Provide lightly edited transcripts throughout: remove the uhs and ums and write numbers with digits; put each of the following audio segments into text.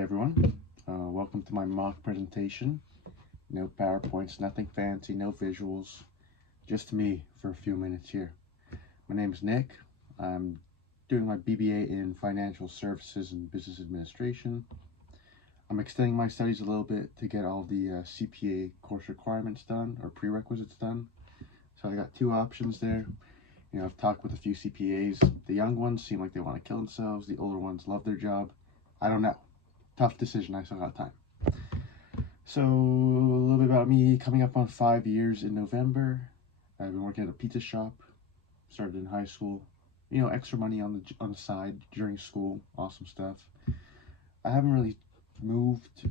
Hey everyone, welcome to my mock presentation. No PowerPoints, nothing fancy, no visuals, just me for a few minutes here. My name is Nick. I'm doing my BBA in Financial Services and Business Administration. I'm extending my studies a little bit to get all the CPA course requirements done, or prerequisites done. So I got two options there. I've talked with a few CPAs. The young ones seem like they want to kill themselves. The older ones love their job. I don't know. Tough decision. I still got time. So a little bit about me. Coming up on 5 years in November. I've been working at a pizza shop. Started in high school. Extra money on the side during school. Awesome stuff. I haven't really moved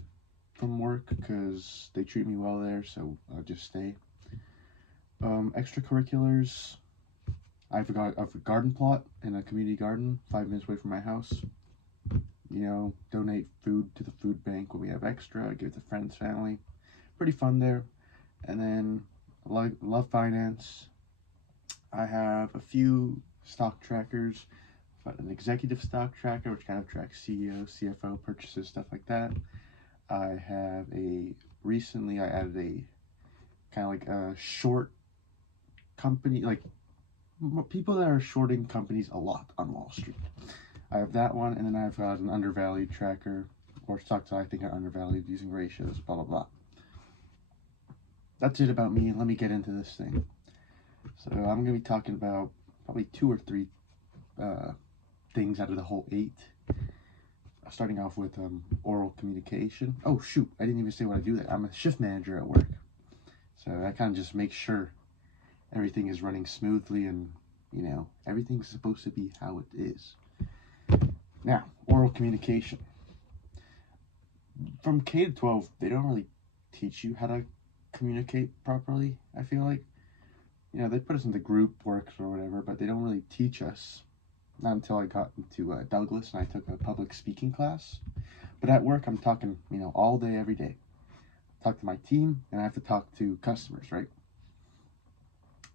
from work because they treat me well there, so I'll just stay. Extracurriculars. I've got a garden plot in a community garden 5 minutes away from my house. Donate food to the food bank when we have extra, give it to friends, family. Pretty fun there. And then love finance. I have a few stock trackers. An executive stock tracker, which kind of tracks CEO, CFO purchases, stuff like that. Recently I added a kind of like a short company, like people that are shorting companies a lot on Wall Street. I have that one, and then I've got an undervalued tracker, or stocks that I think are undervalued using ratios, blah, blah, blah. That's it about me. Let me get into this thing. So I'm going to be talking about probably 2 or 3 things out of the whole 8. Starting off with oral communication. Oh, shoot. I didn't even say what I do there. I'm a shift manager at work. So I kind of just make sure everything is running smoothly and, everything's supposed to be how it is. Now, oral communication. From K to 12, they don't really teach you how to communicate properly, I feel like. They put us into group works or whatever, but they don't really teach us. Not until I got into Douglas and I took a public speaking class. But at work, I'm talking, all day, every day. Talk to my team, and I have to talk to customers, right?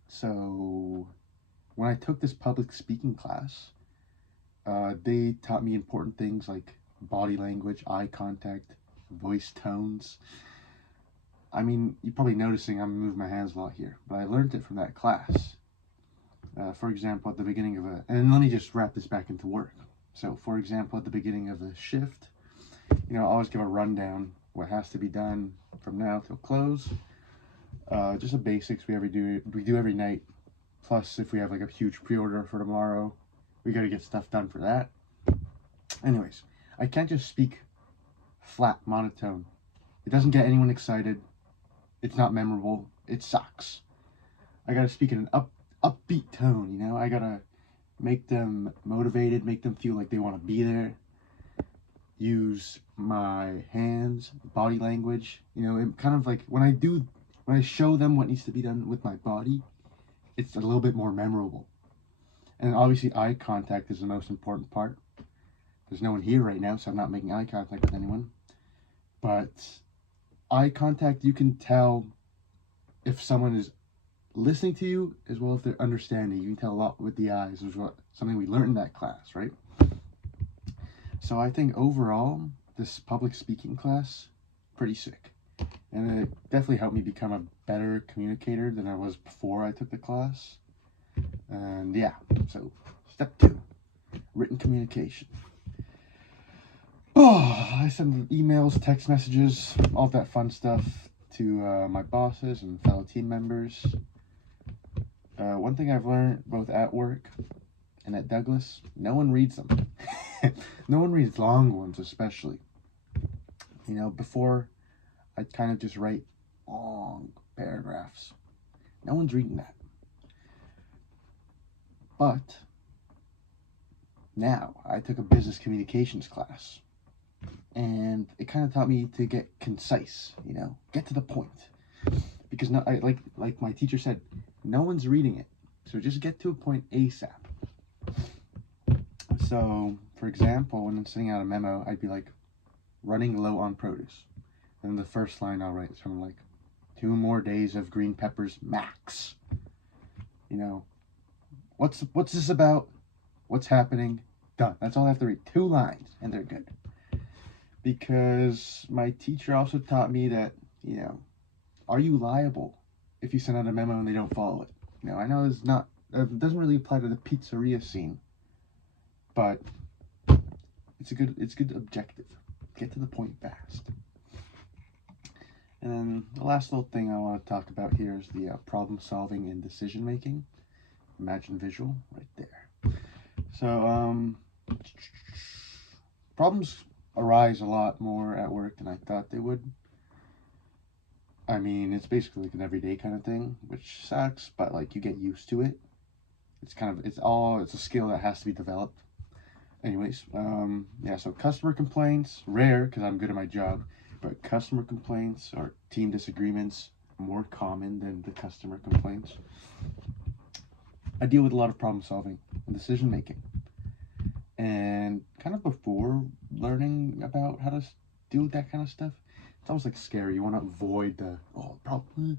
So when I took this public speaking class, they taught me important things like body language, eye contact, voice tones. You're probably noticing I'm moving my hands a lot here, but I learned it from that class. For example, at the beginning of and let me just wrap this back into work. So, for example, at the beginning of a shift, I always give a rundown, what has to be done from now till close. Just the basics we do every night. Plus, if we have like a huge pre-order for tomorrow, we got to get stuff done for that. Anyways, I can't just speak flat, monotone. It doesn't get anyone excited. It's not memorable. It sucks. I got to speak in an upbeat tone, I got to make them motivated, make them feel like they want to be there. Use my hands, body language, it kind of like when I show them what needs to be done with my body, it's a little bit more memorable. And obviously eye contact is the most important part. There's no one here right now, so I'm not making eye contact with anyone. But eye contact, you can tell if someone is listening to you as well if they're understanding. You can tell a lot with the eyes, which is something we learned in that class, right? So I think overall, this public speaking class, pretty sick. And it definitely helped me become a better communicator than I was before I took the class. And yeah, so step 2, written communication. I send emails, text messages, all that fun stuff to my bosses and fellow team members. One thing I've learned both at work and at Douglas, no one reads them. No one reads long ones, especially. Before, I'd kind of just write long paragraphs. No one's reading that. But now I took a business communications class, and it kind of taught me to get concise, get to the point. Because like my teacher said, no one's reading it, so just get to a point ASAP. So, for example, when I'm sending out a memo, I'd be like, running low on produce. And the first line I'll write is something like, 2 more days of green peppers max. What's this about? What's happening? Done. That's all I have to read. 2 lines, and they're good. because my teacher also taught me that, are you liable if you send out a memo and they don't follow it? I know it doesn't really apply to the pizzeria scene, but it's a good objective. Get to the point fast. And then the last little thing I want to talk about here is the problem solving and decision making. Imagine visual right there. So problems arise a lot more at work than I thought they would. I mean, it's basically like an everyday kind of thing, which sucks, but like you get used to it. It's a skill that has to be developed. Anyways, yeah, so customer complaints, rare because I'm good at my job, but customer complaints or team disagreements, more common than the customer complaints. I deal with a lot of problem solving and decision making. And kind of before learning about how to do that kind of stuff, it's almost like scary. You want to avoid the problem,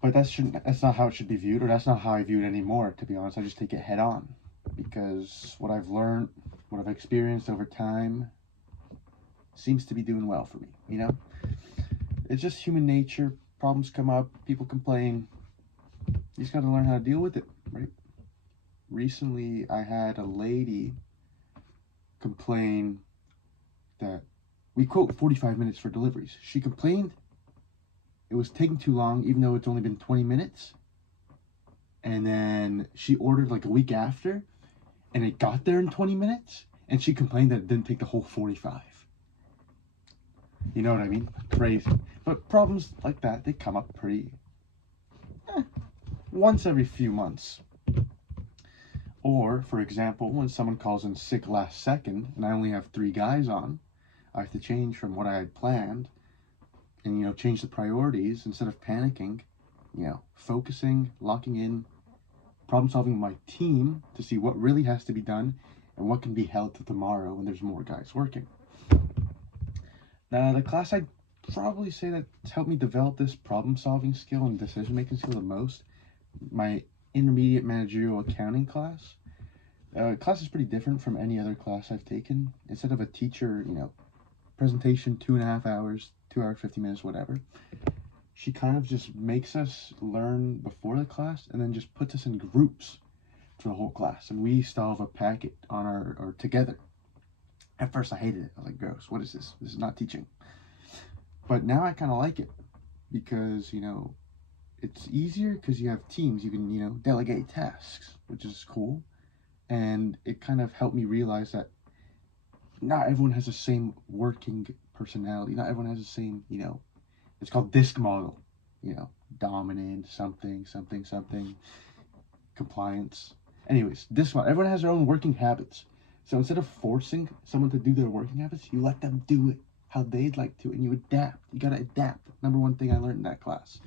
But that's not how it should be viewed, or that's not how I view it anymore, to be honest. I just take it head on. Because what I've learned, what I've experienced over time seems to be doing well for me, It's just human nature. Problems come up, people complain. You just got to learn how to deal with it, right? Recently, I had a lady complain that we quote 45 minutes for deliveries. She complained it was taking too long, even though it's only been 20 minutes. And then she ordered like a week after, and it got there in 20 minutes, and she complained that it didn't take the whole 45. You know what I mean? Crazy. But problems like that, they come up pretty once every few months. Or, for example, when someone calls in sick last second, and I only have 3 guys on, I have to change from what I had planned, and, change the priorities instead of panicking, focusing, locking in, problem solving my team to see what really has to be done and what can be held to tomorrow when there's more guys working. Now, the class I'd probably say that's helped me develop this problem solving skill and decision making skill the most, my intermediate managerial accounting class. Class is pretty different from any other class I've taken. Instead of a teacher, presentation 2.5 hours, 2 hours, 50 minutes, whatever, she kind of just makes us learn before the class and then just puts us in groups for the whole class. And we solve a packet on or together. At first I hated it. I was like, gross, what is this? This is not teaching. But now I kind of like it because, it's easier because you have teams. You can, delegate tasks, which is cool. And it kind of helped me realize that not everyone has the same working personality. Not everyone has the same, it's called DISC model, dominant, something, compliance. Anyways, DISC model, everyone has their own working habits. So instead of forcing someone to do their working habits, you let them do it how they'd like to, and you adapt. You gotta adapt. Number one thing I learned in that class.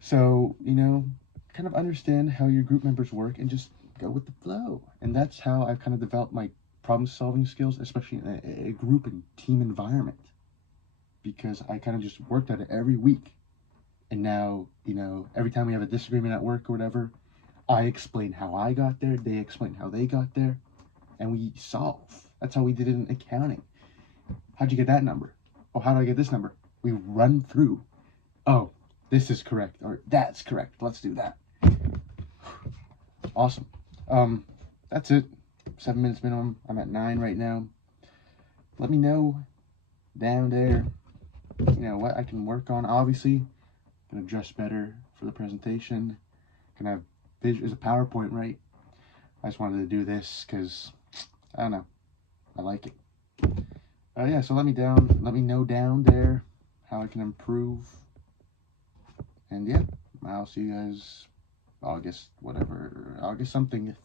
So, kind of understand how your group members work and just go with the flow. And that's how I've kind of developed my problem solving skills, especially in a group and team environment. Because I kind of just worked at it every week. And now, every time we have a disagreement at work or whatever, I explain how I got there, they explain how they got there, and we solve. That's how we did it in accounting. How'd you get that number? Oh, how do I get this number? We run through. Oh, this is correct, or that's correct. Let's do that. Awesome. That's it. 7 minutes minimum. I'm at 9 right now. Let me know down there, what I can work on. Obviously, gonna dress better for the presentation. Gonna have there's a PowerPoint, right? I just wanted to do this because I don't know, I like it. Yeah, so let me know down there how I can improve. And yeah, I'll see you guys August something.